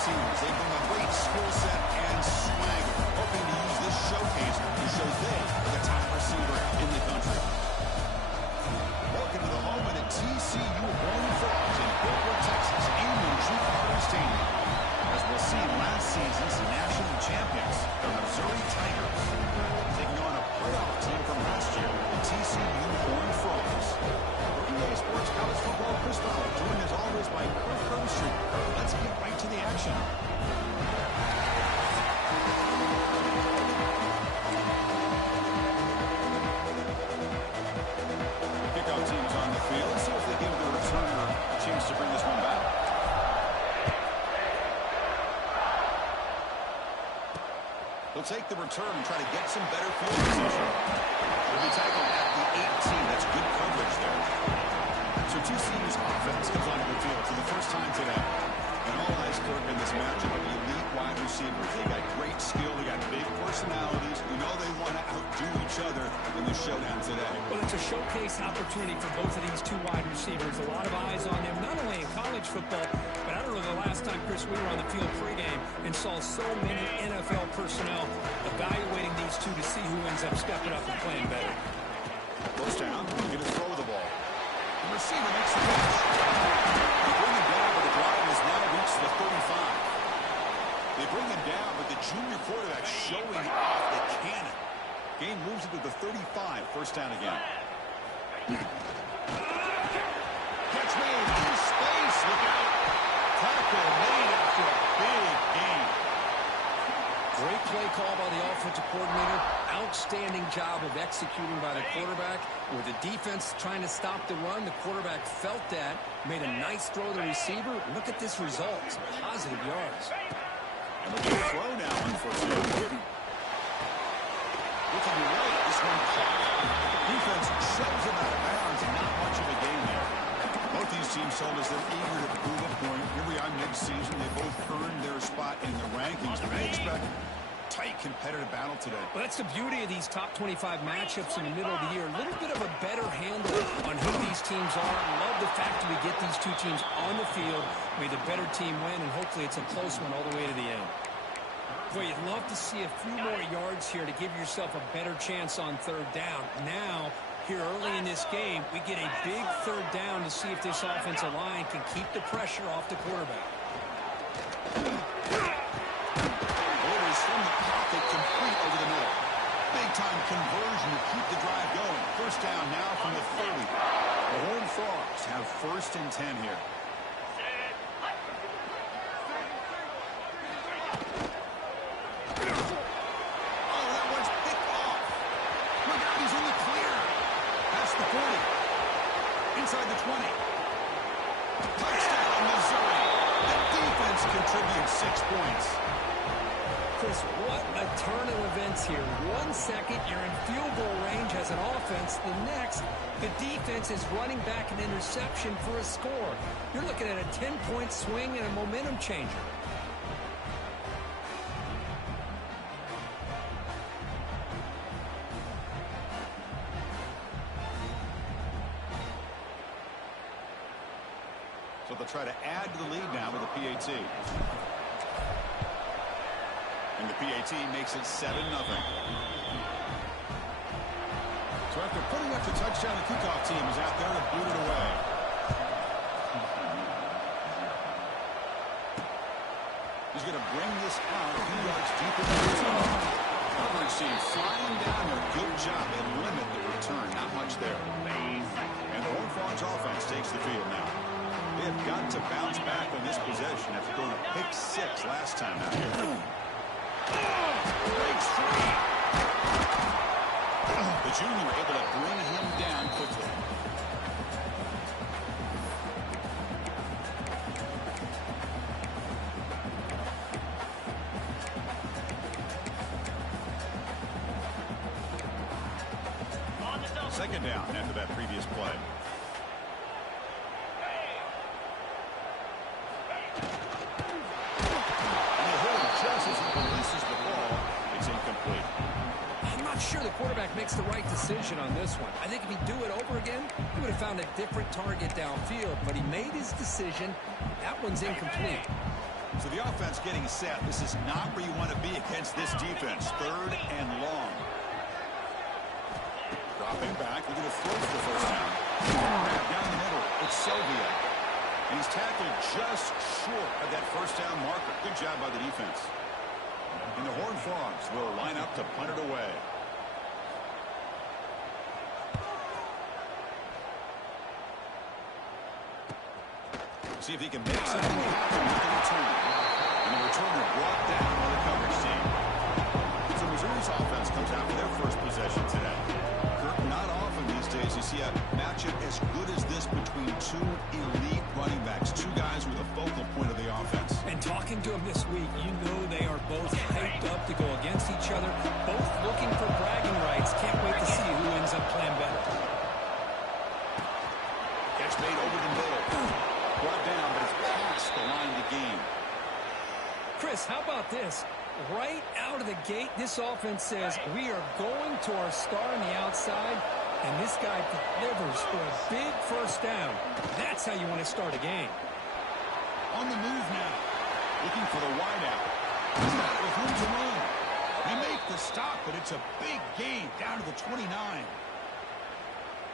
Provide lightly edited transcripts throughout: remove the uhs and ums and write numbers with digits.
receivers. They bring a great skill set and swagger, hoping to use this showcase to show they are the top receiver in the country. Welcome to the home of the TCU Horned Frogs in Fort Worth, Texas, Amon G. Carter Stadium. As we'll see, last season's national champions, the Missouri Tigers, taking on a playoff team from last year, the TCU Horned Frogs. For EA Sports College Football, Chris Fowler, joined as always by Kirk Herbstreit. Let's get right to the action. Kickoff team's on the field. See if they give the returner a chance to bring this one back. He'll take the return and try to get some better field position. He'll be tackled at the 18. That's good coverage there. So TCU's offense comes onto the field for the first time today. And all eyes, Kirk, in this matchup of elite wide receivers. They got great skill. They got big personalities. You know they want to outdo each other in the showdown today. Well, it's a showcase opportunity for both of these two wide receivers. A lot of eyes on them, not only in college football, but I don't know the last time, Chris, we were on the field pregame and saw so many NFL personnel evaluating these two to see who ends up stepping up and playing better. Goes down. Going to throw the ball. The receiver makes the catch. They bring him down, but the drive has now reached the 35. They bring him down, but the junior quarterback showing off the cannon. Game moves it to the 35. First down again. Catch made in space. Look out. Tackle made after a big game. Great play call by the offensive coordinator. Outstanding job of executing by the quarterback. With the defense trying to stop the run, the quarterback felt that. Made a nice throw to the receiver. Look at this result. Some positive yards. And look at the throw now, unfortunately. Looking right, this one caught. Defense shoves him out of bounds, and not much of a gain there. Both these teams told us they're eager to prove a point. Here we are mid-season. They both earned their spot in the rankings. I expect tight competitive battle today. Well, that's the beauty of these top 25 matchups in the middle of the year. A little bit of a better handle on who these teams are. I love the fact that we get these two teams on the field. May the better team win, and hopefully it's a close one all the way to the end. Boy, you'd love to see a few more yards here to give yourself a better chance on third down. Now, here early in this game, we get a big third down to see if this offensive line can keep the pressure off the quarterback. Orders from the pocket, complete over the middle. Big-time conversion to keep the drive going. First down now from the 30. The Horned Frogs have first and 10 here. Inside the 20. Touchdown, Missouri. The defense contributes 6 points. Chris, what a turn of events here. 1 second, you're in field goal range as an offense. The next, the defense is running back an interception for a score. You're looking at a 10-point swing and a momentum changer. So they'll try to add to the lead now with the PAT. And the PAT makes it 7-0. So after putting up the touchdown, the kickoff team is out there to boot it away. He's going to bring this out a few yards deeper than the team. Coverage team flying down there. Good job. They limit the return. Not much there. And the Horned Frogs offense takes the field now. They have got to bounce back on this possession after going a pick 6 last time out here. Breaks free. The junior able to bring him down quickly. Second down after that previous play. Sure, the quarterback makes the right decision on this one. I think if he'd do it over again, he would have found a different target downfield, but he made his decision. That one's incomplete. So the offense getting set. This is not where you want to be against this defense. 3rd and long. Dropping back. Looking to throw for the first down. Down the middle. It's Sylvia. And he's tackled just short of that first down marker. Good job by the defense. And the Horned Frogs will line up to punt it away. See if he can make something happen with the return. And the returner brought down by the coverage team. So Missouri's offense comes out for their first possession today. Kirk, not often these days you see a matchup as good as this between 2 elite running backs. 2 guys with a focal point of the offense. And talking to them this week, you know they are both hyped up to go against each other. Both looking for bragging rights. Can't wait to see who ends up playing better. Catch made over the middle. Brought down, but it's past the line to gain. Chris, how about this? Right out of the gate, this offense says we are going to our star on the outside, and this guy delivers for a big first down. That's how you want to start a game. On the move now. Looking for the wideout. He's got it with room to run. They make the stop, but it's a big gain down to the 29.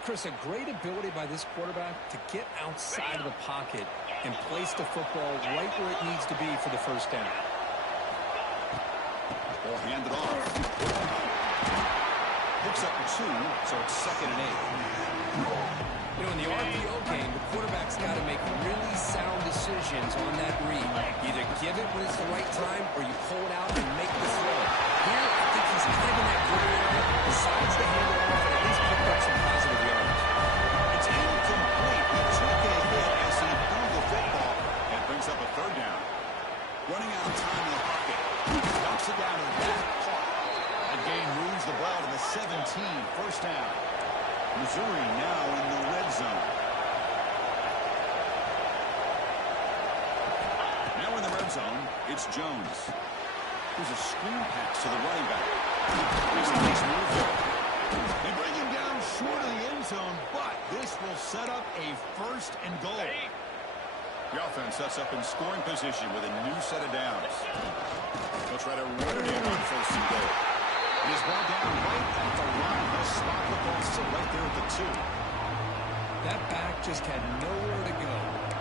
Chris, a great ability by this quarterback to get outside of the pocket and place the football right where it needs to be for the first down. Ball handed off. Picks up 2, so it's 2nd and 8. You know, in the RPO game, the quarterback's got to make really sound decisions on that read. Either give it when it's the right time or you pull it out and make the throw. Here, I think he's kind of in that gray area, decides to hand it off and at least pick up some positive yards. It's incomplete. He took a hit as he threw the football and brings up a 3rd down. Running out of time in the pocket. Dumps it down to the back part. That gain moves the ball to the 17. First down. Missouri now in the red zone. Now in the red zone, it's Jones. There's a screen pass to the running back. Makes a nice move there. They bring him down short of the end zone, but this will set up a 1st and goal. The offense sets up in scoring position with a new set of downs. They'll try to run it in on 1st and goal. He's brought down right at the line. He'll spot the ball still right there at the 2. That back just had nowhere to go.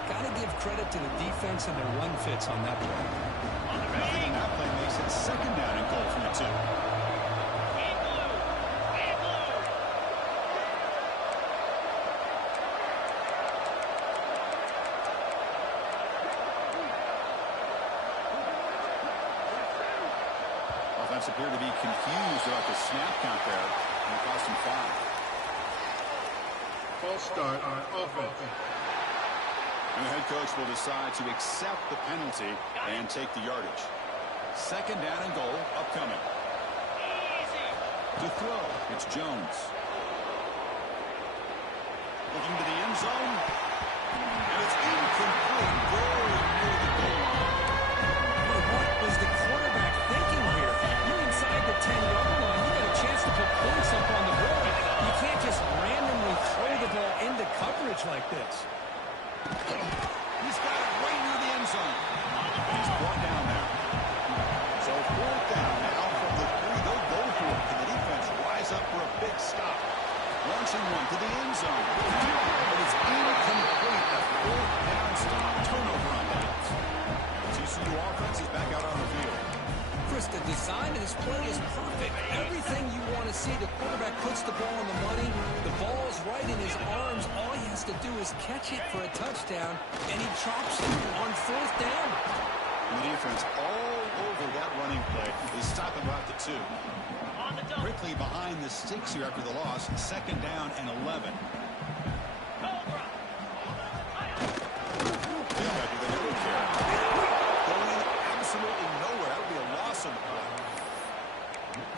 Got to give credit to the defense and their run fits on that play. Nothing in that play makes it 2nd down and goal from the 2. Offense appeared to be confused about the snap count there, and it cost him 5. False start on offense. And the head coach will decide to accept the penalty and take the yardage. 2nd down and goal upcoming. To throw, it's Jones. Looking to the end zone. And it's incomplete. Very near the goal line. What was the quarterback thinking here? You're inside the 10-yard line. You got a chance to put points up on the board. You can't just randomly throw the ball into coverage like this. He's got it right near the end zone. And he's brought down now. So 4th down now from the 3. They'll go for it. Can the defense rise up for a big stop? Launching one to the end zone. But it's incomplete. A 4th down stop. Turnover on downs. TCU offense is back out on the field. Chris, the design of this play is perfect. Everything you want to see. The quarterback puts the ball on the money. The ball's right in his arms. All he has to do is catch it for a touchdown, and he chops it on 4th down. And the defense all over that running play. They stop him about the 2. Quickly behind the sticks here after the loss. 2nd down and 11. Absolutely nowhere. That would be a loss of the play.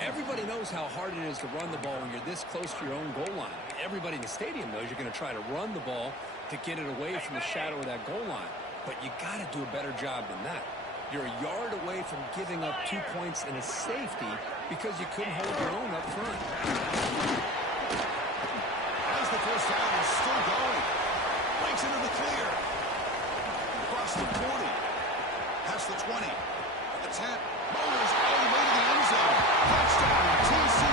Everybody knows how hard it is to run the ball when you're this close to your own goal line. Everybody in the stadium knows you're going to try to run the ball to get it away from the shadow of that goal line. But you got to do a better job than that. You're a yard away from giving up 2 points and a safety because you couldn't hold your own up front. As the first down is still going. Breaks into the clear. Across the 40. Has the 20. The 10. Motors all the way to the end zone. Touchdown, TCU.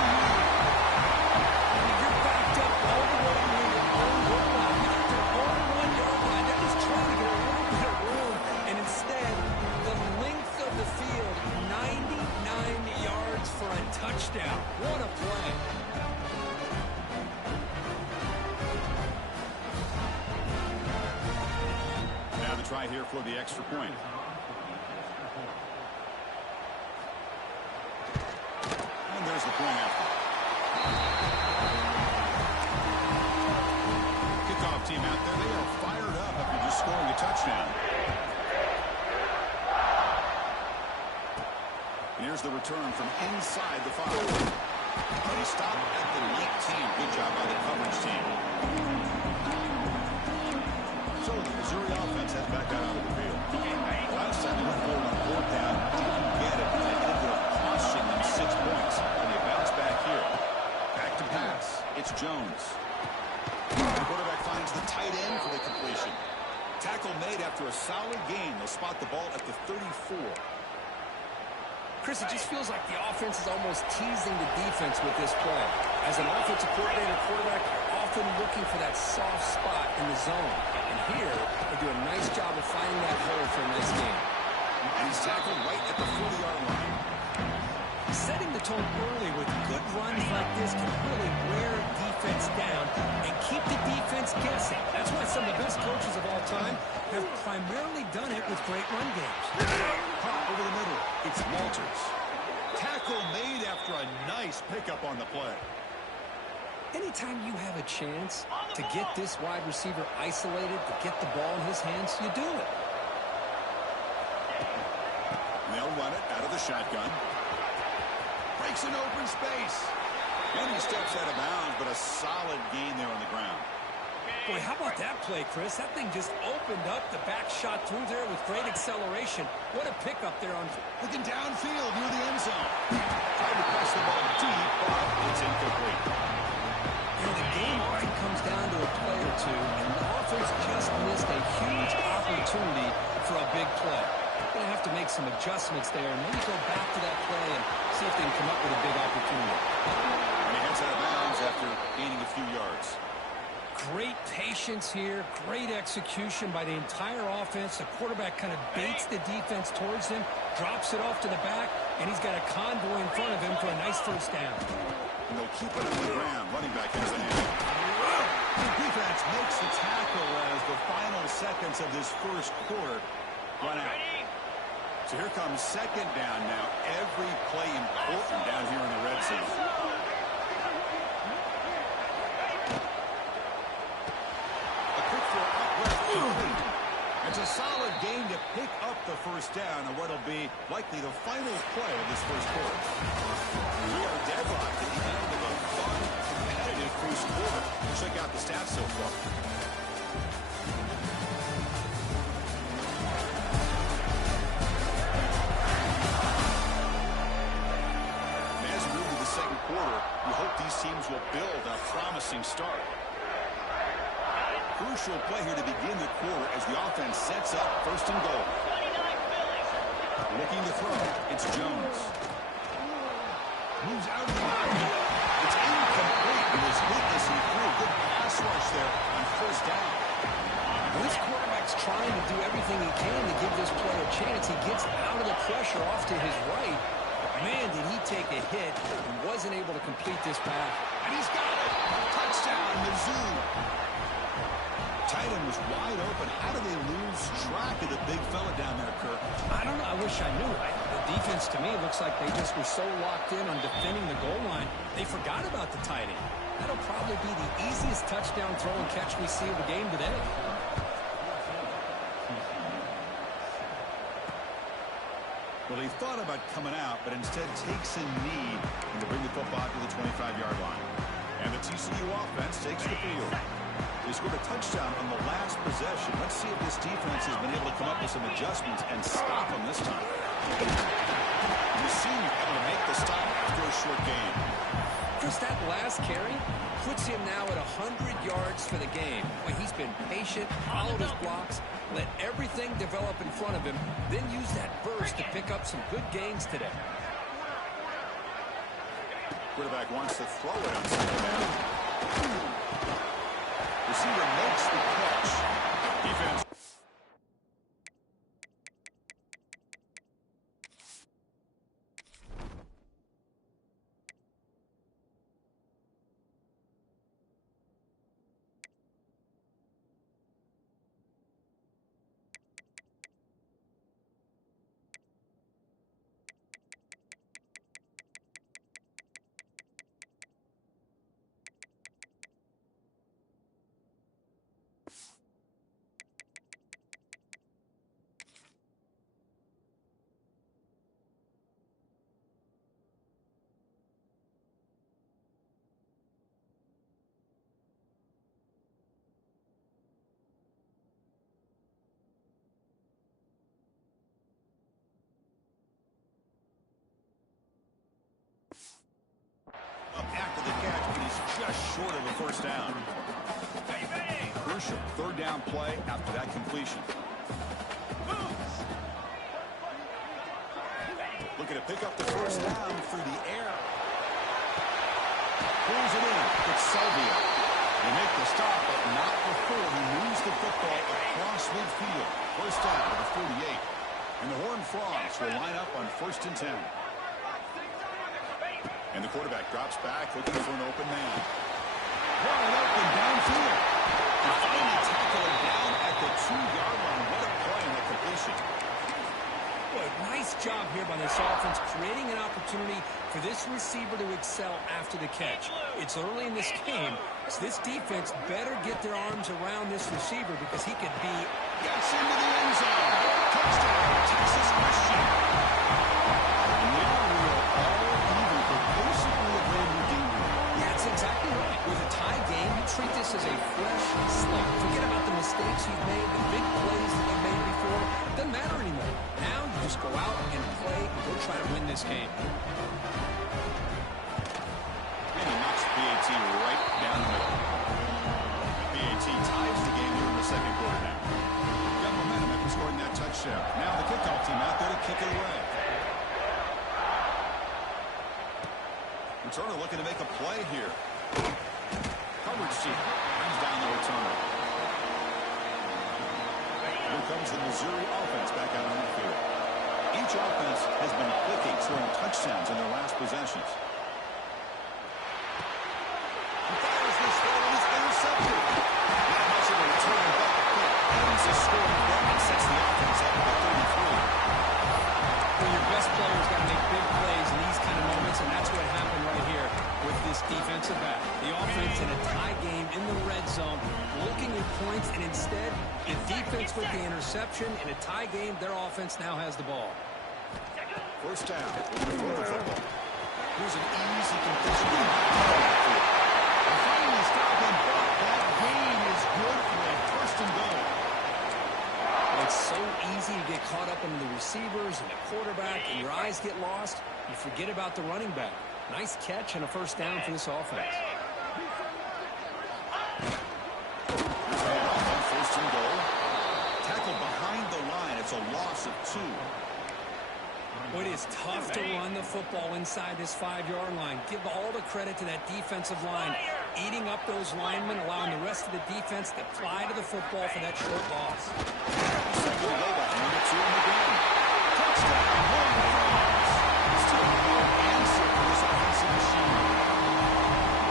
You're backed up all the way near your own goal line. You're at their own 1-yard line. They're just trying to get a little bit of room. And instead, the length of the field, 99 yards for a touchdown. What a play. Now the try here for the extra point. And there's the point after. Kickoff team out there, they are fired up after just scoring a touchdown. And here's the return from inside the 5. And he stopped at the 19. Good job by the coverage team. So the Missouri offense heads back out onto the field. Last time they went forward on 4th down, didn't get it, and it ended up costing them 6 points. And they bounce back here. Back to pass. It's Jones. The quarterback finds the tight end for the completion. Tackle made after a solid gain. They'll spot the ball at the 34. Chris, it just feels like the offense is almost teasing the defense with this play. As an offensive coordinator, quarterback, you're often looking for that soft spot in the zone. And here, they do a nice job of finding that hole for a nice game. And he's tackled right at the 40-yard line. Setting the tone early with good runs like this can really wear defense down and keep the defense guessing. That's why some of the best coaches of all time have primarily done it with great run games. Caught over the middle. It's Walters. Tackle made after a nice pickup on the play. Anytime you have a chance to get this wide receiver isolated, to get the ball in his hands, you do it. They'll run it out of the shotgun. Breaks an open space. And he steps out of bounds, but a solid gain there on the ground. Boy, how about that play, Chris? That thing just opened up. The back shot through there with great acceleration. What a pickup there on... Looking downfield near the end zone. Tried to press the ball deep, but it's incomplete. You know, the game often comes down to a play or two, and the offense just missed a huge opportunity for a big play. They're going to have to make some adjustments there and maybe go back to that play and see if they can come up with a big opportunity. And he heads out of bounds after gaining a few yards. Great patience here, great execution by the entire offense. The quarterback kind of baits the defense towards him, drops it off to the back, and he's got a convoy in front of him for a nice first down. And they'll keep it on the ground. Running back has the hand. The defense makes the tackle as the final seconds of this first quarter run out. So here comes second down now. Every play important down here in the red zone. A quick throw up left complete. It's a solid gain to pick up the first down on what'll be likely the final play of this first quarter. We are deadlocked at the end of a fun, competitive first quarter. Check out the stats so far. Second quarter, you hope these teams will build a promising start. Crucial play here to begin the quarter as the offense sets up first and goal. Looking to throw, it's Jones. Moves out of the pocket. It's incomplete. It was hitless and through. Good pass rush there on first down. This quarterback's trying to do everything he can to give this player a chance. He gets out of the pressure off to his right. Man, did he take a hit and wasn't able to complete this pass. And he's got it. Touchdown, Mizzou. Tight end was wide open. How do they lose track of the big fella down there, Kirk? I don't know. I wish I knew. The defense, to me, looks like they just were so locked in on defending the goal line, they forgot about the tight end. That'll probably be the easiest touchdown throw and catch we see of the game today. Well, he thought about coming out, but instead takes a knee and to bring the football to the 25-yard line. And the TCU offense takes the field. They scored a touchdown on the last possession. Let's see if this defense has been able to come up with some adjustments and stop them this time. TCU able to make the stop after a short gain. Chris, that last carry puts him now at 100 yards for the game. Boy, he's been patient, followed his blocks, Let everything develop in front of him, then use that burst to pick up some good gains today. Quarterback wants to throw it on second down. Receiver makes the catch. Defense. After the catch, but he's just short of a first down. Crucial third down play after that completion. Looking to pick up the first down through the air. Pulls it in. It's Selvia. They make the stop, but not before he moves the football across midfield. First down to the 48. And the Horned Frogs will line up on 1st and 10. And the quarterback drops back, looking for an open man. Wide open downfield. And finally tackle him down at the 2-yard line. What a play in that completion. Boy, nice job here by this offense, creating an opportunity for this receiver to excel after the catch. It's early in this game, so this defense better get their arms around this receiver because he could be... Gets into the end zone. Touchdown, Texas Christian. Now we are all even for basically a brand new game. Yeah, that's exactly right. With a tie game, you treat this as a fresh slate. Forget about the mistakes you've made, the big plays that you've made before. It doesn't matter anymore. Now you just go out and play and go try to win this game. And he knocks PAT right down the middle. PAT ties the game here in the second quarter now. Got momentum after scoring that touchdown. Now the kickoff team out there to kick it away. Returner looking to make a play here. Coverage team brings down the returner. Here comes the Missouri offense back out on the field. Each offense has been clicking, scoring touchdowns in their last possessions. He fires this throw and it's intercepted. Not much of a return back, but ends the scoring drive and sets the offense up by 33. Well, your best player's got to make big plays in these kind of moments, and that's what happened right here with this defensive back. The offense in a tie game in the red zone, looking at points, and instead, the defense with the interception. In a tie game, their offense now has the ball. First down. Football. Here's an easy completion. And finally stop him, but that gain is good for a first and goal. It's so easy to get caught up in the receivers and the quarterback, and your eyes get lost. You forget about the running back. Nice catch and a first down for this offense. First and goal. Tackle behind the line. It's a loss of 2. Well, it is tough to run the football inside this 5-yard line. Give all the credit to that defensive line, eating up those linemen, allowing the rest of the defense to fly to the football for that short loss. Second and goal by number 2 in the game. Touchdown. Still no answer for this offensive machine.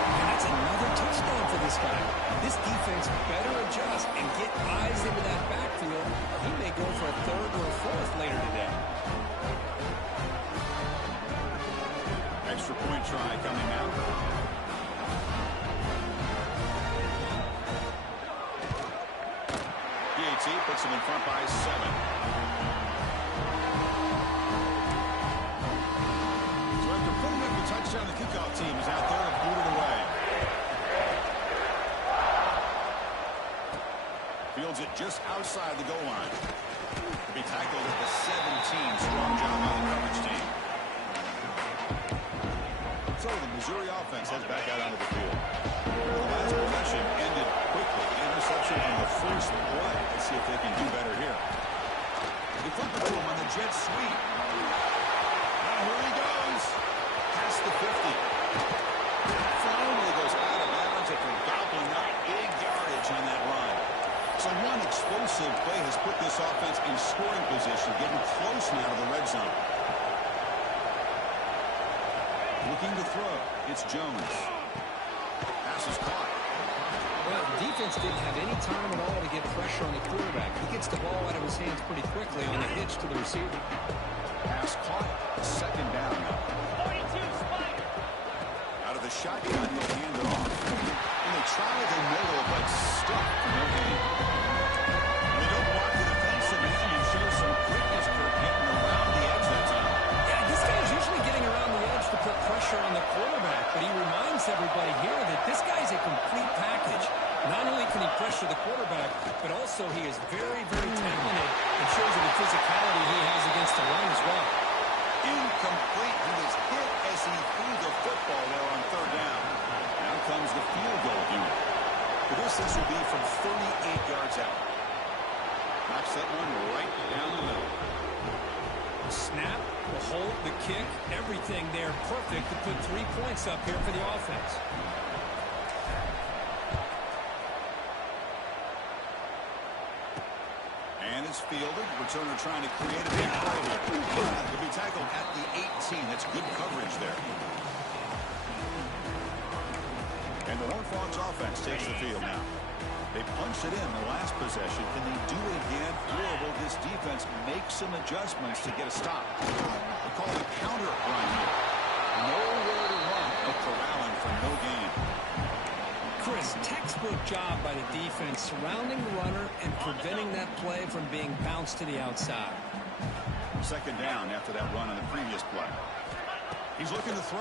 And that's another touchdown for this guy. This defense better adjust and get eyes into that backfield. He may go for a 3rd or a 4th later today. Extra point try coming out. PAT puts him in front by 7. So after putting up the touchdown, the kickoff team is out there and booted away. Fields it just outside the goal line. To be tackled at the 17. Strong job by the coverage team. So the Missouri offense heads back out onto the field. The last possession ended quickly. Interception on the first play. Let's see if they can do better to him on the jet sweep. Now here he goes. Past the 50. Finally goes out of bounds after gobbling up big yardage on that run. So one explosive play has put this offense in scoring position, getting close now to the red zone. Looking to throw. It's Jones. Pass is caught. Well, the defense didn't have any time at all to get pressure on the quarterback. He gets the ball out of his hands pretty quickly on the hitch to the receiver. Pass caught. Second down now. Out of the shotgun, he'll hand it off. And they try the middle, but stuck. No gain. They don't block the defensive end and show some quickness for getting around the edge that time. Yeah, this guy's usually getting around the edge to put pressure on the quarterback, but he reminds everybody here that this guy's a complete package. Not only can he pressure the quarterback, but also he is very, very talented and shows you the physicality he has against the run as well. Incomplete. He was hit as he threw the football there on third down. Now comes the field goal unit. The distance will be from 38 yards out. Knocks that one right down the middle. The snap, the hold, the kick, everything there perfect to put 3 points up here for the offense. And it's fielded. Returner trying to create a big play here. He'll be tackled at the 18. That's good coverage there. And the Horned Frogs offense takes the field now. They punched it in the last possession. Can they do it again? Or will this defense make some adjustments to get a stop? They call it a counter run here. Nowhere to run. No corralling for no gain. Chris, textbook job by the defense surrounding the runner and preventing that play from being bounced to the outside. Second down after that run on the previous play. He's looking to throw.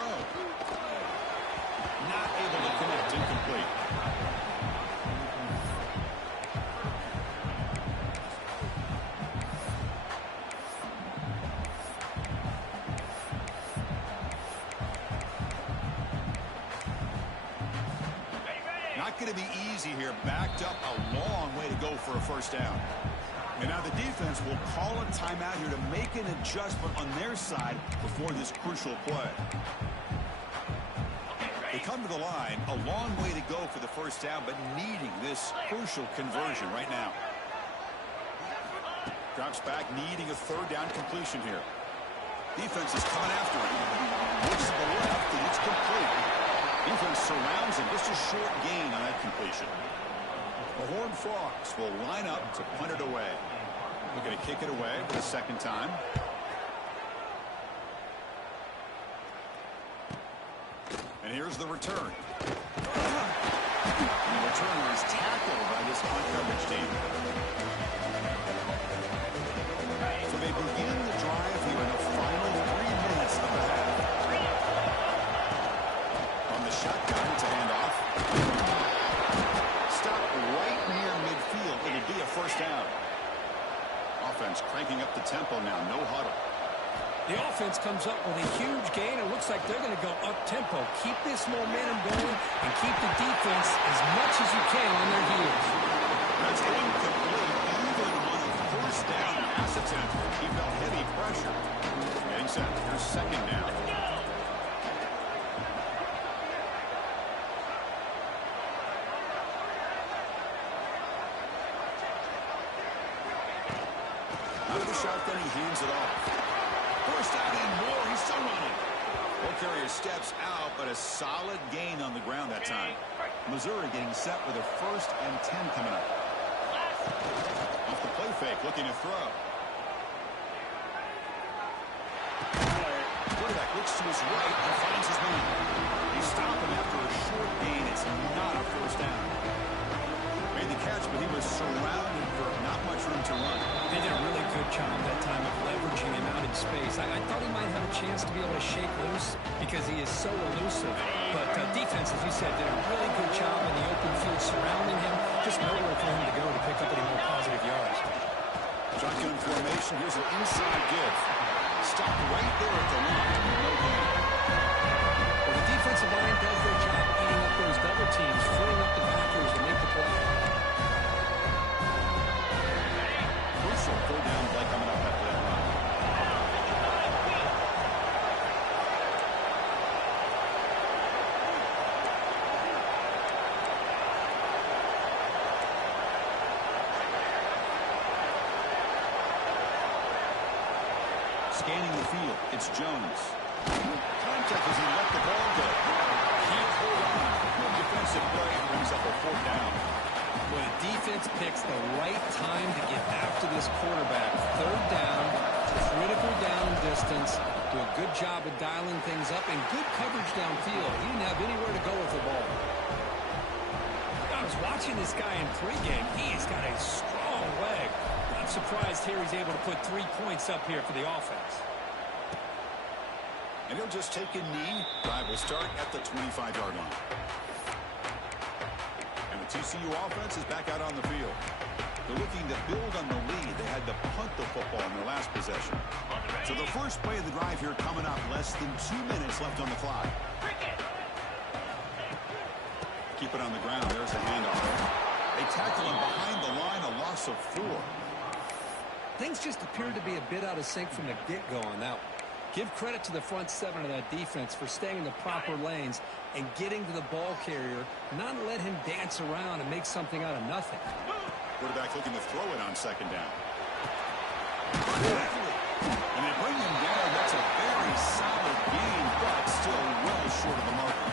Not able to connect. Incomplete. Not going to be easy here. Backed up a long way to go for a first down. And now the defense will call a timeout here to make an adjustment on their side before this crucial play. They come to the line, a long way to go for the first down, but needing this crucial conversion right now. Drops back, needing a third down completion here. Defense is coming after him. Looks to the left, and it's complete. Defense surrounds him. Just a short gain on that completion. The Horned Frogs will line up to punt it away. We're going to kick it away for the second time. And here's the return. The returner is tackled by this punt coverage team. So they begin the drive here in the final 3 minutes of the half. On the shotgun to hand off. Stop right near midfield. It'll be a first down. Offense cranking up the tempo now. No huddle. The offense comes up with a huge gain. It looks like they're going to go up-tempo. Keep this momentum going and keep the defense as much as you can on their heels. That's incomplete. Even on a first down pass attempt, he felt heavy pressure. Getting set. Here's second down. Out of the shotgun, he hands it off. First out and more. He's still running. Ball carrier steps out, but a solid gain on the ground that time. Missouri getting set with a 1st and 10 coming up. Off the play fake, looking to throw. Quarterback looks to his right and finds his man. He stopped him after a short gain. It's not a first down. Made the catch, but he was surrounded for not much room to run. They did a really good job that time of leveraging him out in space. I thought he might have a chance to be able to shake loose because he is so elusive. But defense, as you said, did a really good job in the open field surrounding him. Just nowhere for him to go to pick up any more positive yards. Shotgun formation. Here's an inside give. Stopped right there at the line. No gain. Well, the defensive line does their job eating up those double teams, freeing up the backers to make the play. Crucial third down play coming up after that run. Scanning the field, it's Jones. Contact as he let the ball go. Can't hold on. Good defensive play and brings up a 4th down. When a defense picks the right time to get after this quarterback, 3rd down, critical down distance, do a good job of dialing things up, and good coverage downfield. He didn't have anywhere to go with the ball. I was watching this guy in pregame. He's got a strong leg. I'm surprised here he's able to put 3 points up here for the offense. And he'll just take a knee. Drive will start at the 25-yard line. And the TCU offense is back out on the field. They're looking to build on the lead. They had to punt the football in their last possession. So the first play of the drive here coming up. Less than 2 minutes left on the clock. Keep it on the ground. There's a handoff. They tackle him behind the line. A loss of 4. Things just appeared to be a bit out of sync from the get-go on that one. Give credit to the front 7 of that defense for staying in the proper lanes and getting to the ball carrier, not let him dance around and make something out of nothing. Quarterback looking to throw it on 2nd down. And they bring him down. That's a very solid gain, but still well short of the marker.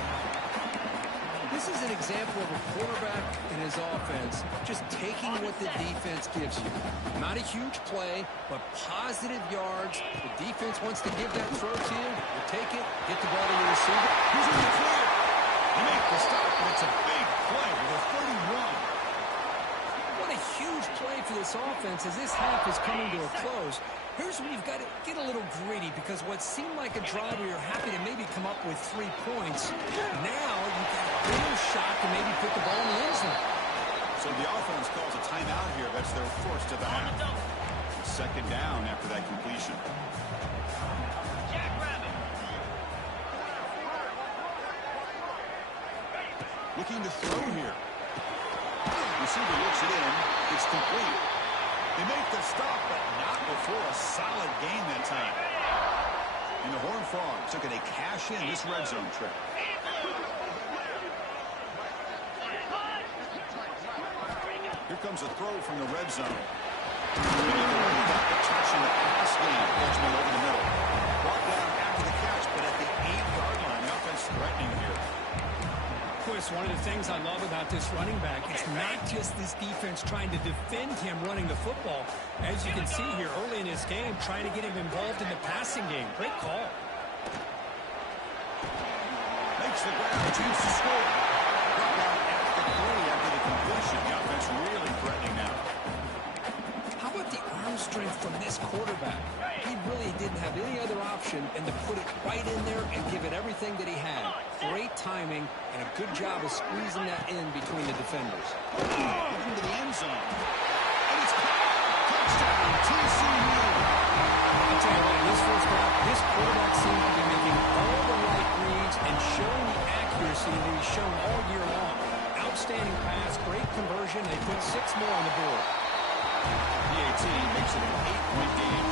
This is an example of a quarterback and his offense just taking what the defense gives you. Not a huge play, but positive yards. The defense wants to give that throw to you. You take it, get the ball to your receiver. He's in the clear. He makes the stop, but it's a big play with a 31. What a huge play for this offense as this half is coming to a close. Here's where you've got to get a little greedy, because what seemed like a drive where you're happy to maybe come up with 3 points, now you've got a real shot to maybe put the ball in the end zone. So the offense calls a timeout here. That's their first of the half. 2nd down after that completion. Looking to throw here. Receiver looks it in. It's complete. They make the stop, but not before a solid gain that time. And the Horned Frogs looking to cash in this red zone trip. Here comes a throw from the red zone. He got the touch in the pass game. Benjamin over the middle. Brought down after the catch, but at the 8-yard line. The offense threatening here. Chris, one of the things I love about this running back, it's not just this defense trying to defend him running the football. As you can see here early in this game, trying to get him involved in the passing game. Great call. Makes the grab, chance to score. Brought down at the 3 after the completion. The offense really threatening now. How about the arm strength from this quarterback? He really didn't have any other option than to put it right in there and give it everything that he had. Great timing and a good job of squeezing that in between the defenders. Into the end zone. And it's touchdown, TCU. I'll tell you what, in this first half, this quarterback seems to be making all the right reads and showing the accuracy that he's shown all year long. Outstanding pass, great conversion. They put 6 more on the board. PAT makes it an 8-point game.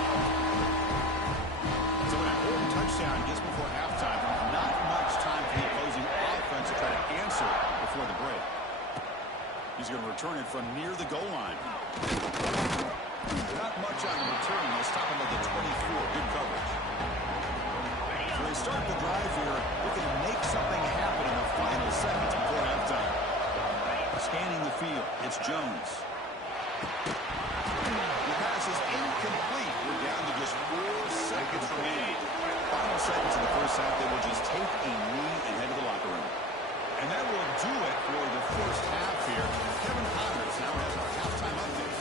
So an important touchdown just before halftime. Not much time for the opposing offense to try to answer before the break. He's going to return it from near the goal line. Not much on the return. They'll stop him at the 24. Good coverage. So they start the drive here, looking to make something happen in the final seconds before halftime. Scanning the field, it's Jones. The pass is incomplete. We're down to just 4 seconds remaining. Final seconds in the first half, they will just take a knee and head to the locker room. And that will do it for the first half here. Kevin Connors now has our halftime update.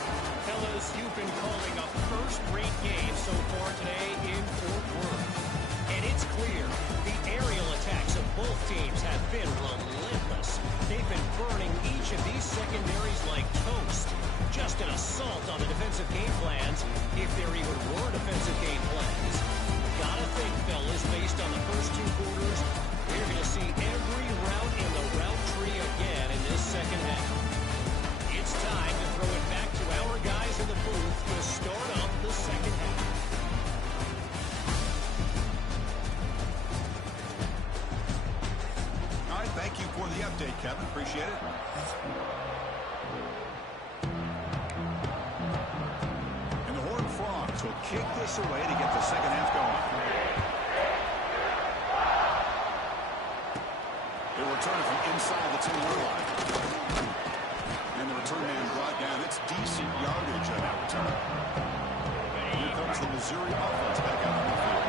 Fellas, you've been calling a first-rate game so far today in Fort Worth. And it's clear the aerial attacks of both teams have been relentless. They've been burning each of these secondaries like toast. Just an assault on the defensive game plans, if there even were defensive game plans. Gotta think, fellas, based on the first 2 quarters, we're going to see every route in the route tree again in this second half. It's time to throw it back to our guys in the booth to start up the second half. All right, thank you for the update, Kevin. Appreciate it. And the Horned Frogs defense will kick this away to get the second half going. They return from inside the 10-yard line. And the return man brought down. It's decent yardage on that return. Here comes the Missouri offense back out on the field.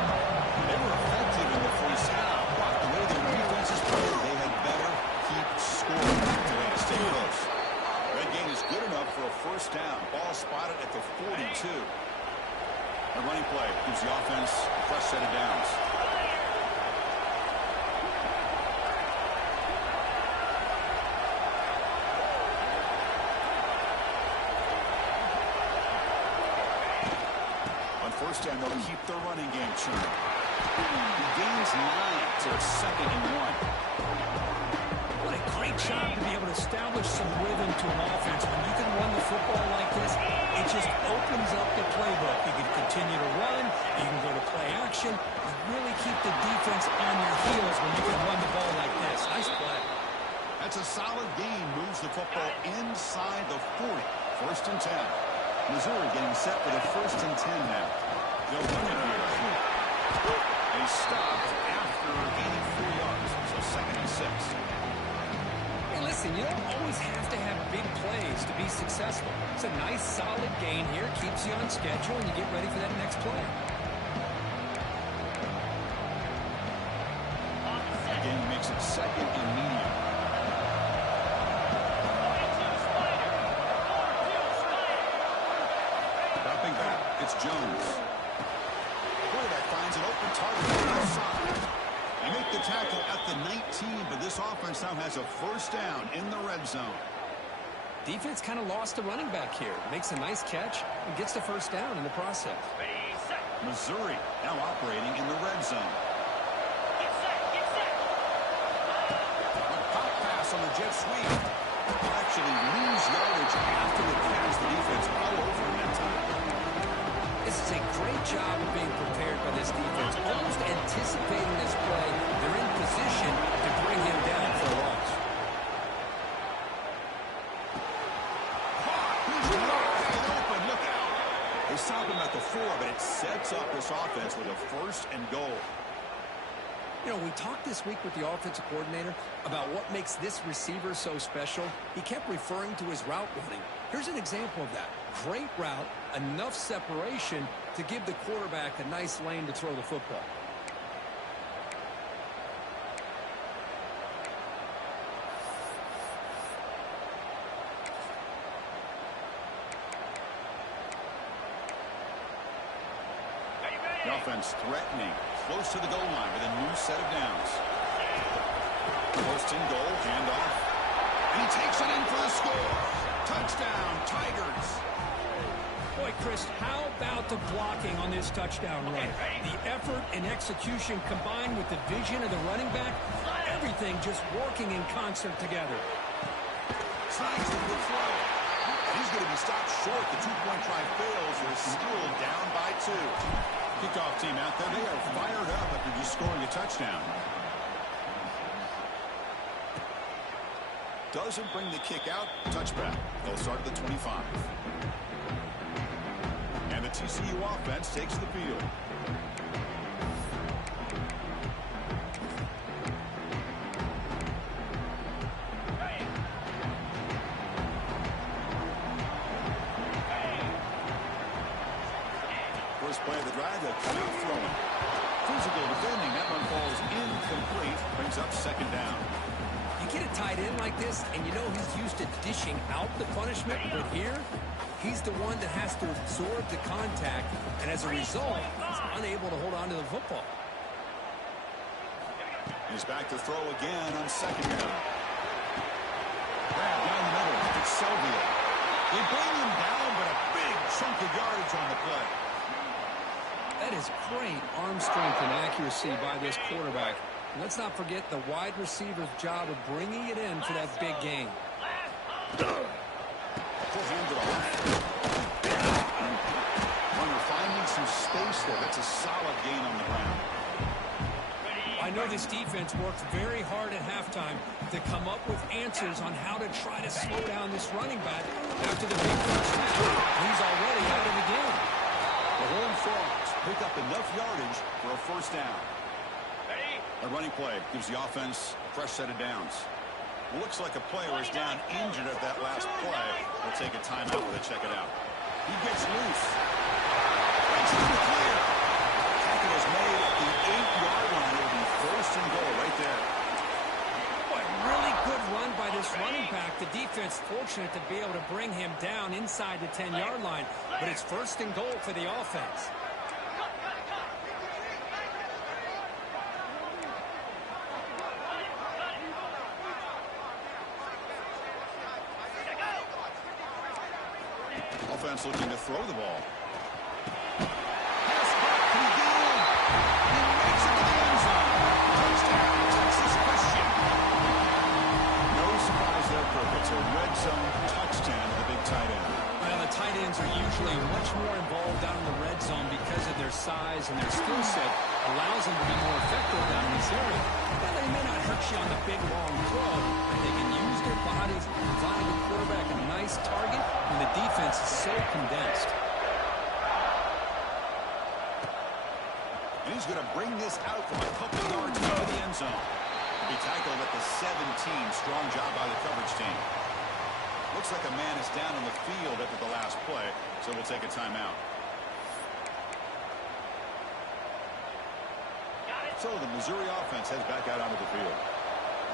They were effective in the first half, but the way their defense is played, they had better keep scoring today to stay close. That gain is good enough for a first down. Ball spotted at the 42. A running play gives the offense a fresh set of downs. On first down, they'll keep their running game churning. He gains 9, so it's 2nd and 1. What a great job to be able to establish some rhythm to an offense. When you can run the football like this, it just opens up the playbook. You can continue to run, you can go to play action, and really keep the defense on your heels when you can run the ball like this. Nice play. That's a solid gain. Moves the football inside the 40. 1st and 10. Missouri getting set for the 1st and 10 now. They'll run it here. They stopped after 84 yards, so 2nd and 6. Hey, listen, you don't always have to have big plays to be successful. It's a nice, solid gain here. Keeps you on schedule, and you get ready for that next play. Again, makes it 2nd and medium. Dropping back, it's Jones. Quarterback finds an open target on the side. They make the tackle at the 19, but this offense now has a first down in the red zone. Defense kind of lost a running back here. Makes a nice catch and gets the first down in the process. Missouri now operating in the red zone. A pop pass on the jet sweep. They'll actually lose yardage after the catch. The defense all over him that time. This is a great job of being prepared by this defense. Almost anticipating this play. They're in position to bring him down for a loss. He's wide open. Look out. They stop him at the 4, but it sets up this offense with a 1st and goal. You know, we talked this week with the offensive coordinator about what makes this receiver so special. He kept referring to his route running. Here's an example of that. Great route, enough separation to give the quarterback a nice lane to throw the football. The offense threatening, close to the goal line with a new set of downs. 1st and goal, handoff. And he takes it in for the score. Touchdown, Tigers. Boy, Chris, how about the blocking on this touchdown run? The effort and execution combined with the vision of the running back, everything just working in concert together. Tries the good throw. He's going to be stopped short. The 2-point try fails. They're still down by 2. Kickoff team out there. They are fired up after just scoring a touchdown. Doesn't bring the kick out. Touchback. They'll start at the 25. And the TCU offense takes the field. First play of the drive, they'll come out throwing. Physical defending. That one falls incomplete. Brings up 2nd down. You get a tight end like this, and you know he's used to dishing out the punishment, but here, he's the one that has to absorb the contact, and as a result, he's unable to hold on to the football. He's back to throw again on 2nd down. Grab down the middle. It's Sylvia. They bring him down, but a big chunk of yardage on the play. That is great arm strength and accuracy by this quarterback. And let's not forget the wide receiver's job of bringing it in for that big gain. Full hand it off. Runner finding some space there. That's a solid gain on the ground. I know this defense worked very hard at halftime to come up with answers on how to try to slow down this running back after the big first half. He's already out of the game. The whole the offense a fresh set of downs. Looks like a player is down injured at that last play. We'll take a timeout while they check it out. He gets loose. Breaks through the clear. Tackle is made at the 8-yard line. It'll be first and goal right there. Boy, really good run by this running back. The defense fortunate to be able to bring him down inside the 10-yard line. But it's first and goal for the offense. Offense looking to throw the ball. Pass caught. He Makes it to the end zone. Touchdown, Texas Christian. No surprise there, Kirk. It's a red zone touchdown to the big tight end. Well, the tight ends are usually much more involved down in the red zone because of their size and their skill set allows them to be more effective down in this area. Now, they may not hurt you on the big, long throw, but they can use their bodies to provide the quarterback a nice target when the defense is so condensed. And he's going to bring this out from a couple yards into the end zone. He tackled at the 17. Strong job by the coverage team. Looks like a man is down on the field after the last play, so we'll take a timeout. So the Missouri offense heads back out onto the field.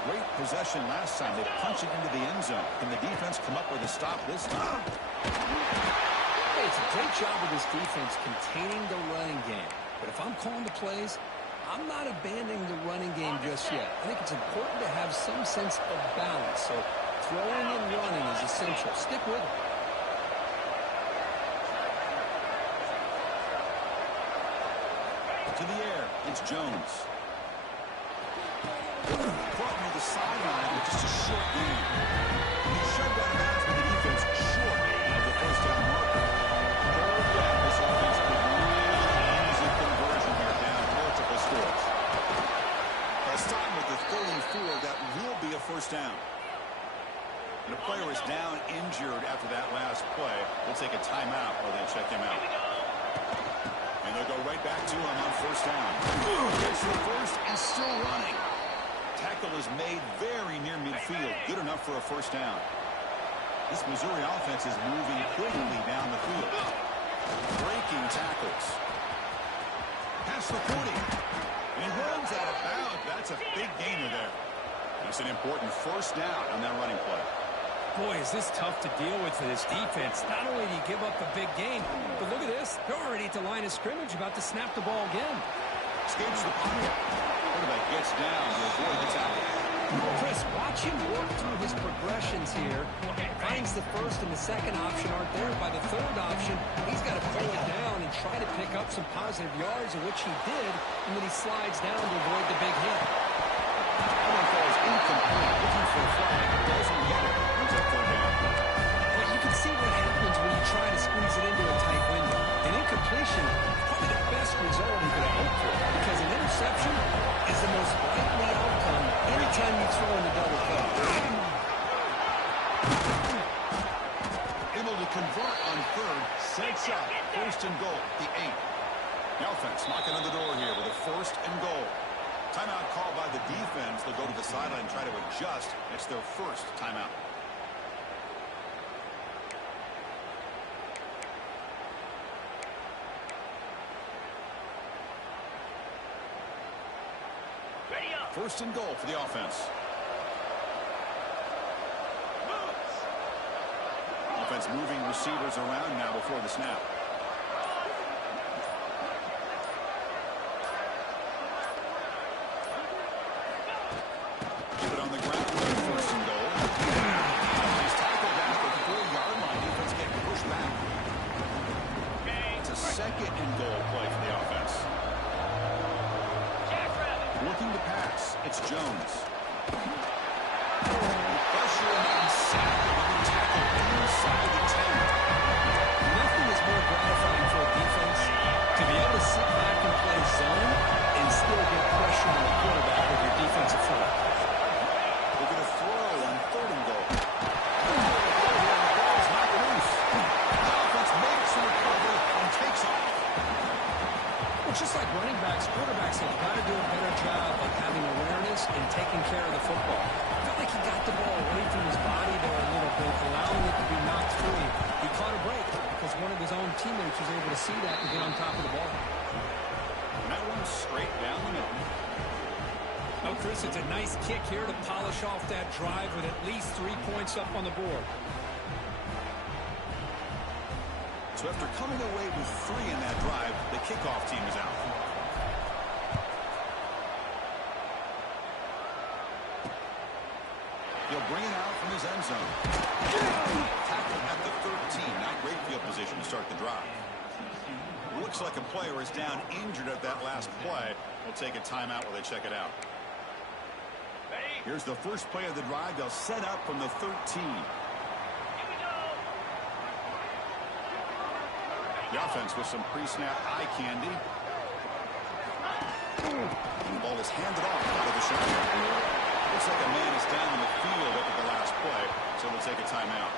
Great possession last time. They punch it into the end zone. Can the defense come up with a stop this time? Hey, it's a great job of this defense containing the running game. But if I'm calling the plays, I'm not abandoning the running game just yet. I think it's important to have some sense of balance. So throwing and running is essential. Stick with it. To the air, it's Jones. Caught near the sideline with just a short gain. He shoved out of bounds with the defense short of the first down marker. Third down, this offense could really easy conversion here down multiple scores. This time with the 34, that will be a first down. And the player is down injured after that last play. We'll take a timeout while they check him out. And they'll go right back to him on first down. Gets the first and still running. Tackle is made very near midfield. Good enough for a first down. This Missouri offense is moving quickly down the field. Breaking tackles. Past the 40. And he runs out of bounds. That's a big gainer there. It's an important first down on that running play. Boy, is this tough to deal with for this defense. Not only do you give up a big gain, but look at this. They're already at the line of scrimmage about to snap the ball again. Escapes the pocket. Quarterback gets down to avoid the tackle. Chris, watch him work through his progressions here. Finds the first and the second option aren't there. By the third option, he's got to pull it down and try to pick up some positive yards, of which he did, and then he slides down to avoid the big hit. That one falls incomplete. Looking for a flag. Doesn't get it. Brings up third down. Well, you can see what happens when you try to squeeze it into a tight window. An incompletion is probably the best result you could hope for, because an interception is the most likely outcome anytime you throw in the double coverage. Able to convert on third. Sets up. First and goal. The 8. The offense knocking on the door here with a first and goal. Timeout called by the defense. They'll go to the sideline and try to adjust. It's their first timeout. First and goal for the offense. Offense moving receivers around now before the snap. Keep it on the ground with first and goal. He's tackled down at the 4-yard line. Defense getting pushed back. It's a second and goal play for the offense. Looking to pass. It's Jones. Pressure and sack. Tackle inside the 10. Nothing is more gratifying for a defense to be able to sit back and play zone and still get pressure on the quarterback with your defensive front. They're going to throw on third and goal. The ball's not loose. The offense makes the recovery and takes off. Well, just like running backs, quarterbacks have got to do a better job of having awareness and taking care of the football. I felt like he got the ball away from his body there a little bit, allowing it to be knocked free. He caught a break because one of his own teammates was able to see that and get on top of the ball. And that one straight down the middle. Oh, Chris, it's a nice kick here to polish off that drive with at least 3 points up on the board. So after coming away with 3 in that drive, the kickoff team is out. He'll bring it out from his end zone. Tackled at the 13. Not great field position to start the drive. Looks like a player is down injured at that last play. We'll take a timeout while they check it out. Here's the first play of the drive. They'll set up from the 13. The offense with some pre-snap eye candy. And the ball is handed off out of the shotgun. Looks like a man is down in the field after the last play, so we'll take a timeout.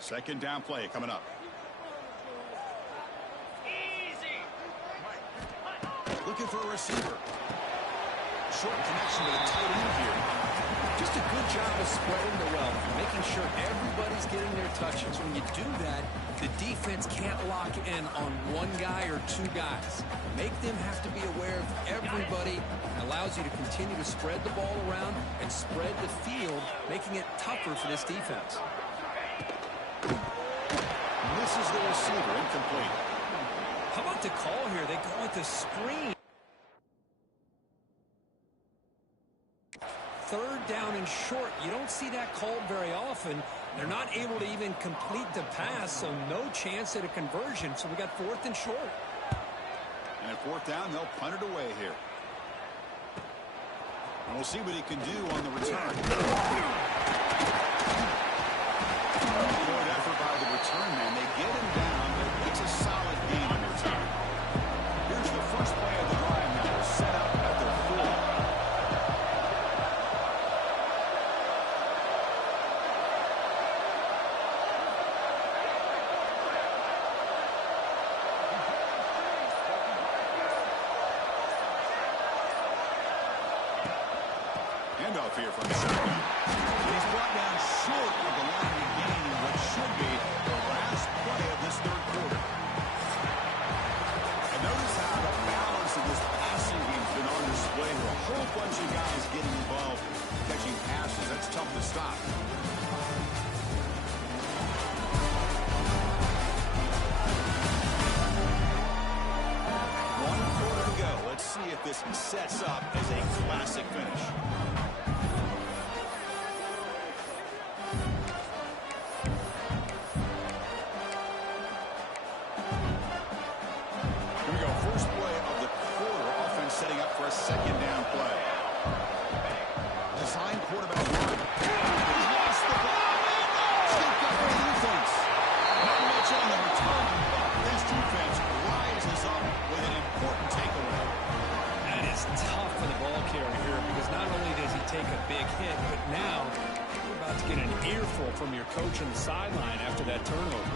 Second down play coming up. Easy. Looking for a receiver. Short connection to the tight end here. Just a good job of spreading the wealth, making sure everybody's getting their touches. When you do that, the defense can't lock in on one guy or 2 guys. Make them have to be aware of everybody. It allows you to continue to spread the ball around and spread the field, making it tougher for this defense. Misses the receiver, incomplete. How about the call here? They go with the screen. Third down and short. You don't see that called very often. They're not able to even complete the pass, so no chance at a conversion. So we got 4th and short. And at 4th down, they'll punt it away here. And we'll see what he can do on the return. Good effort by the return man. They get him down, but it's a solid game on the return. Here's the first play of the drive now. They're set up at their 4. Handoff here from the shotgun. He's brought down short of the line of gain in what should be the last play of this 3rd quarter. And notice how the balance of this passing game has been on display with a whole bunch of guys getting involved, catching passes. That's tough to stop. One quarter to go. Let's see if this sets up as a classic finish. Here we go. First play of the quarter. Offense setting up for a 2nd down play. Design quarterback run. He's lost the ball. Scooped up by the defense. Not much on the return, but this defense rises up with an important takeaway. That is tough for the ball carrier here because not only does he take a big hit, but now you're about to get an earful from your coach on the sideline after that turnover.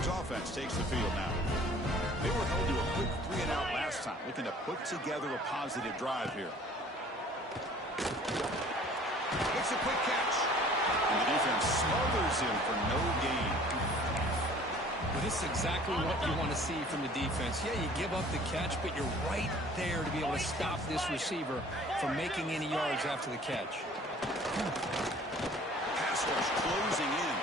Browns offense takes the field now. They were held to a quick 3-and-out last time, looking to put together a positive drive here. It's a quick catch. And the defense smothers him for no gain. Well, this is exactly what you want to see from the defense. Yeah, you give up the catch, but you're right there to be able to stop this receiver from making any yards after the catch. Pass rush closing in.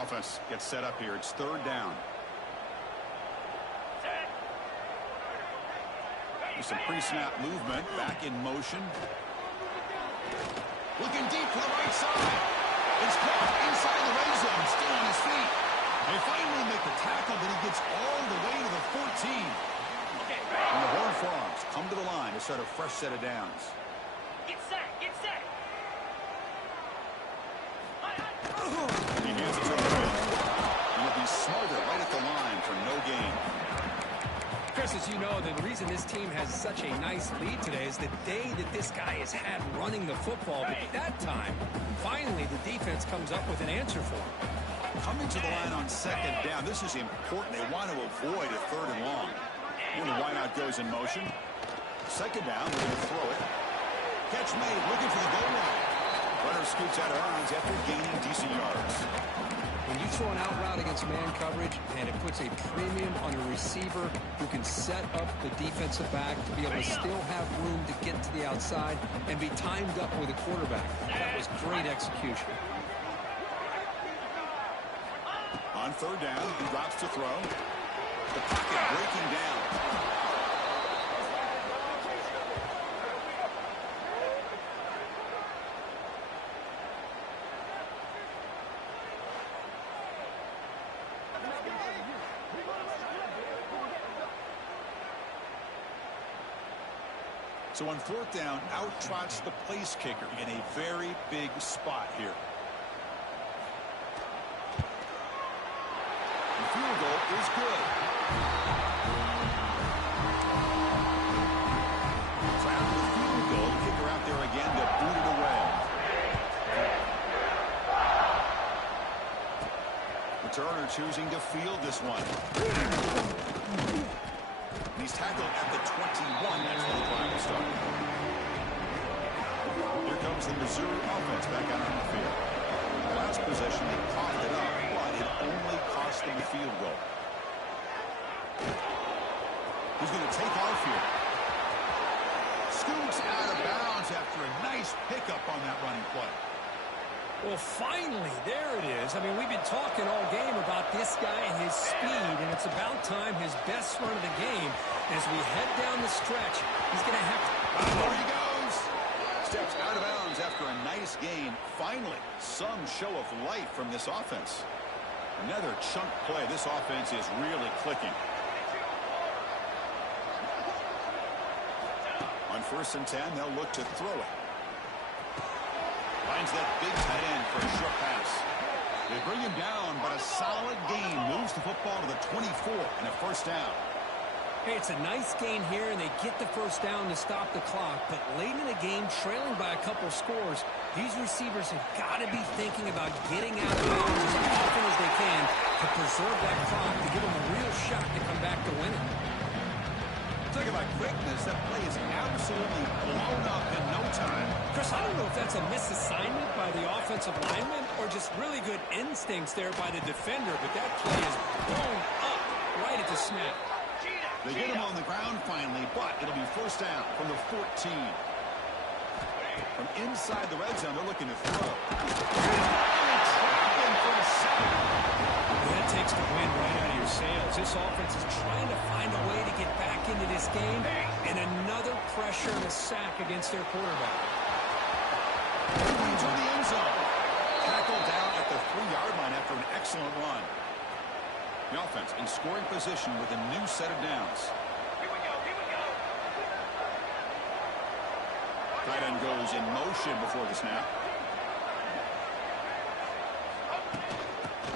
Offense gets set up here. It's third down. There's some pre-snap movement. Back in motion. Looking deep to the right side. It's caught inside the red zone. Still on his feet. They finally make the tackle, but he gets all the way to the 14. And the Horned Frogs come to the line to start a fresh set of downs. Get set. Get set. He hands it to him. And he'll be smothered right at the line for no gain. Chris, as you know, the reason this team has such a nice lead today is the day that this guy has had running the football. But that time, finally, the defense comes up with an answer for him. Coming to the line on second down, this is important. They want to avoid a third and long. When the wideout goes in motion. Second down, they're going to throw it. Catch made, looking for the goal line. Runner scoots out of bounds after gaining decent yards. When you throw an out route against man coverage, and it puts a premium on a receiver who can set up the defensive back to be able to still have room to get to the outside and be timed up with a quarterback. That was great execution. On third down, he drops to throw. The pocket breaking down. So on fourth down, out trots the place kicker in a very big spot here. The field goal is good. So after the field goal, kicker out there again to boot it away. Returner choosing to field this one. He's tackled at the 21. That's where the drive will start. Here comes the Missouri offense back out on the field. The last possession, they coughed it up, but it only cost them a field goal. He's going to take off here. Scoots out of bounds after a nice pickup on that running play. Well, finally, there it is. I mean, we've been talking all game about this guy and his speed, and it's about time his best run of the game. As we head down the stretch, he's going to have to... There he goes. Steps out of bounds after a nice gain. Finally, some show of life from this offense. Another chunk play. This offense is really clicking. On 1st and 10, they'll look to throw it. Finds that big tight end for a short pass. They bring him down, but a solid gain moves the football to the 24 and a first down. Hey, it's a nice gain here, and they get the first down to stop the clock. But late in the game, trailing by a couple scores, these receivers have got to be thinking about getting out of bounds as often as they can to preserve that clock, to give them a real shot to come back to win it. Talk about quickness. That play is absolutely blown up in no time. Chris, I don't know if that's a misassignment by the offensive lineman or just really good instincts there by the defender, but that play is blown up right at the snap. They get him on the ground finally, but it'll be first down from the 14. From inside the red zone, they're looking to throw. That takes the wind right out of your sails. This offense is trying to find a way to get back into this game, and another pressure and a sack against their quarterback. Into the end zone. Tackled down at the 3-yard line after an excellent run. The offense in scoring position with a new set of downs. Tight end goes in motion before the snap.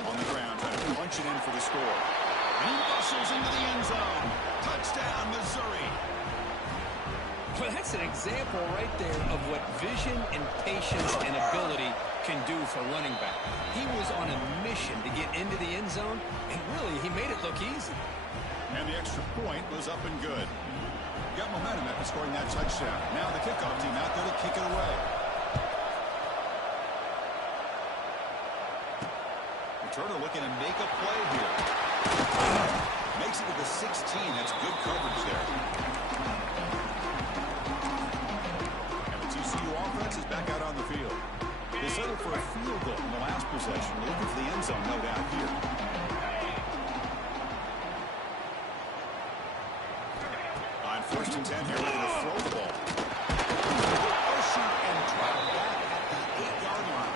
On the ground, trying to punch it in for the score. And he muscles into the end zone. Touchdown, Missouri. Well, that's an example right there of what vision and patience and ability can do for a running back. He was on a mission to get into the end zone, and really, he made it look easy. And the extra point was up and good. Got momentum after scoring that touchdown. Now the kickoff team out there to kick it away. Returner looking to make a play here. Makes it to the 16. That's good coverage there. And the TCU offense is back out on the field. They settled for a field goal in the last possession. They're looking for the end zone, no doubt, here. On 1st and 10 here, looking to throw the ball. Shoot and drop back at the 8-yard line.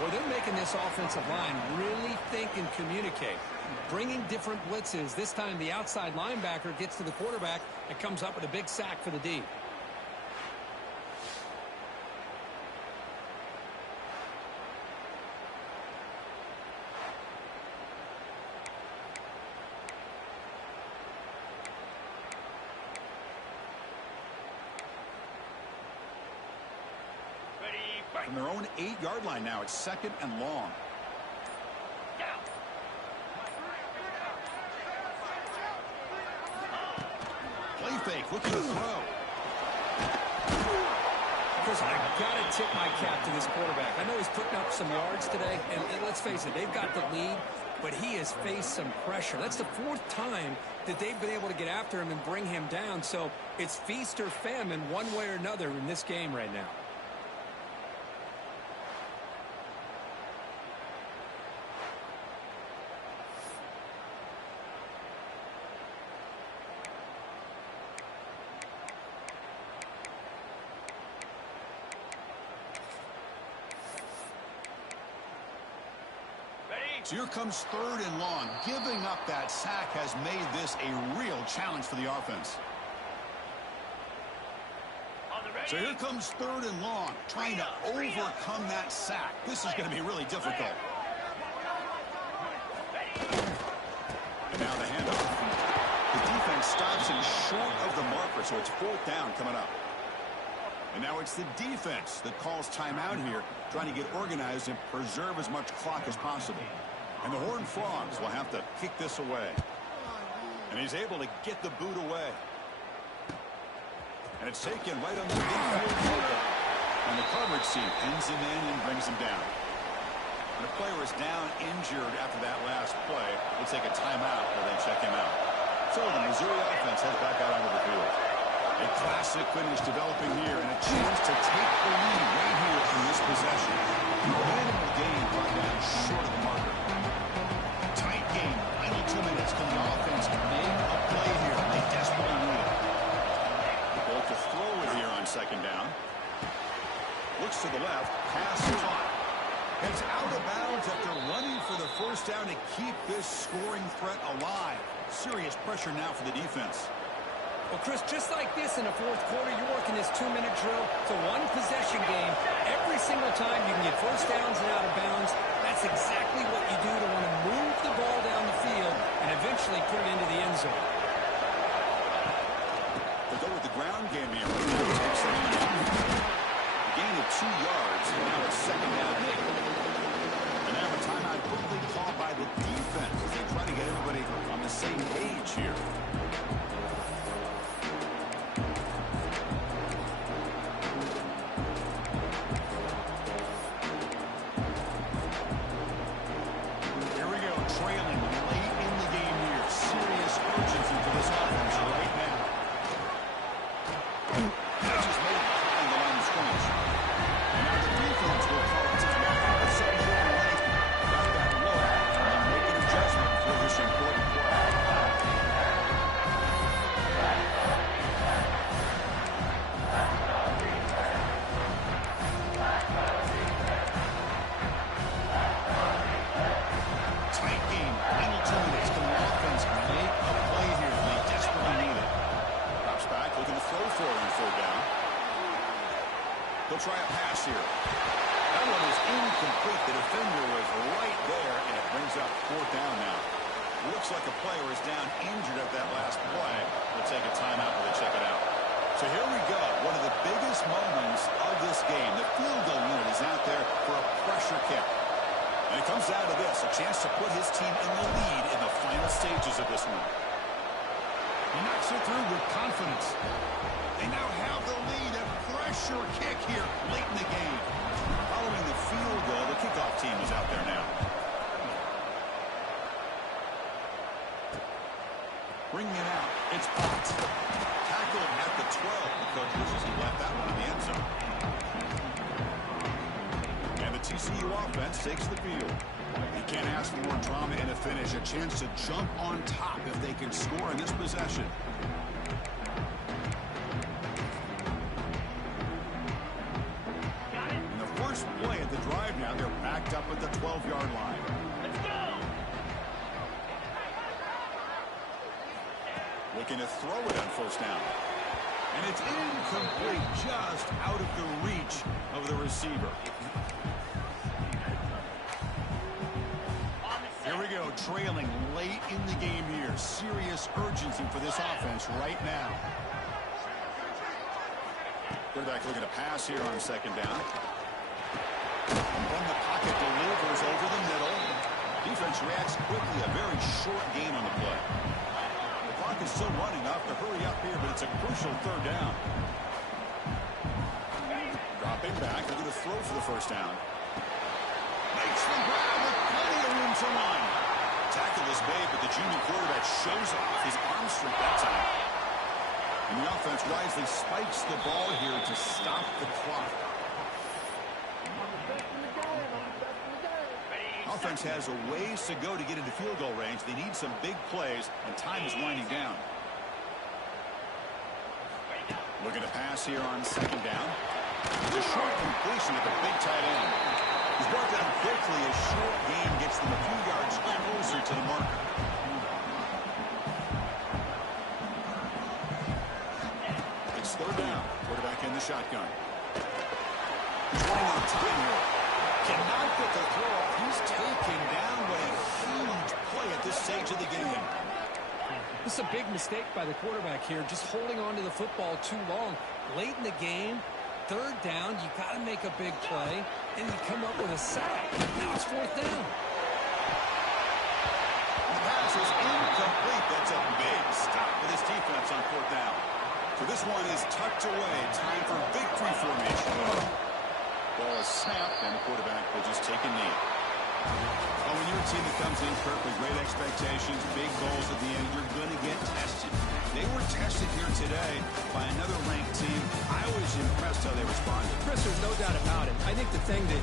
Well, they're making this offensive line really think and communicate. Bringing different blitzes. This time the outside linebacker gets to the quarterback and comes up with a big sack for the D. From their own 8-yard line now, it's 2nd and long. Play fake, looking to throw. Chris, I got to tip my cap to this quarterback. I know he's putting up some yards today, and let's face it, they've got the lead, but he has faced some pressure. That's the 4th time that they've been able to get after him and bring him down, so it's feast or famine one way or another in this game right now. So here comes 3rd and long. Giving up that sack has made this a real challenge for the offense. So here comes 3rd and long, trying to overcome that sack. This is going to be really difficult. And now the handoff. The defense stops him short of the marker, so it's 4th down coming up. And now it's the defense that calls timeout here, trying to get organized and preserve as much clock as possible. And the Horned Frogs will have to kick this away. And he's able to get the boot away. And it's taken right on the midfield logo. And the coverage team pins him in and brings him down. When a player is down injured after that last play, they take a timeout while they check him out. So the Missouri offense heads back out onto the field. A classic finish developing here, and a chance to take the lead right here in this possession. Minimal gain brought down short of the marker. Tight game, final 2 minutes. Can the offense make a play here? They desperately need it. Bolt to throw it here on 2nd down. Looks to the left, pass caught. It's out of bounds after running for the 1st down to keep this scoring threat alive. Serious pressure now for the defense. Well, Chris, just like this in the 4th quarter, you're working this 2-minute drill. It's a one-possession game. Every single time you can get 1st downs and out of bounds. That's exactly what you do to want to move the ball down the field and eventually put it into the end zone. They'll go with the ground game here. A gain of 2 yards, and now it's 2nd down. And now a timeout quickly called by the defense as they try to get everybody on the same page here. Final 2 minutes. try a pass here. That one is incomplete. The defender was right there, and it brings up 4th down now. Looks like a player is down injured at that last play. We'll take a timeout while they check it out. So here we go. One of the biggest moments of this game. The field goal unit is out there for a pressure kick. And it comes down to this, a chance to put his team in the lead in the final stages of this one. He knocks it through with confidence. They now have the lead. A pressure kick here late in the game. Following the field goal, the kickoff team is out there now. Bringing it out. It's blocked. Tackled at the 12. The coach wishes he left that one in the end zone. And the TCU offense takes the field. You can't ask for more drama in a finish. A chance to jump on top if they can score in this possession. In the first play of the drive now, they're backed up at the 12-yard line. Looking to throw it on 1st down. And it's incomplete, just out of the reach of the receiver. Here we go, trailing late in the game here. Serious urgency for this offense right now. Quarterback looking to pass here on 2nd down. And from the pocket delivers over the middle. Defense reacts quickly. A very short gain on the play. The clock is still running off to hurry up here, but it's a crucial 3rd down. Dropping back, looking to throw for the 1st down. Makes the grab with plenty of room to run. Tackle is made, but the junior quarterback shows off his arm strength that time. And the offense wisely spikes the ball here to stop the clock. Offense has a ways to go to get into field goal range. They need some big plays, and time is winding down. Looking to pass here on 2nd down. It's a short completion at the big tight end. He's brought down quickly. A short gain gets them a few yards closer to the marker. It's 3rd down. Quarterback in the shotgun. He's running on time here. Cannot get the throw up. He's taken down. What a huge play at this stage of the game. This is a big mistake by the quarterback here, just holding on to the football too long. Late in the game, 3rd down, you got to make a big play, and you come up with a sack. Now it's 4th down. The pass is incomplete. That's a big stop for this defense on 4th down. So this one is tucked away. Time for victory formation. Ball is snapped, and the quarterback will just take a knee. Well, when you're a team that comes in, Kirk, with great expectations, big goals at the end, you're going to get tested. They were tested here today by another ranked team. I was impressed how they responded. Chris, there's no doubt about it. I think the thing that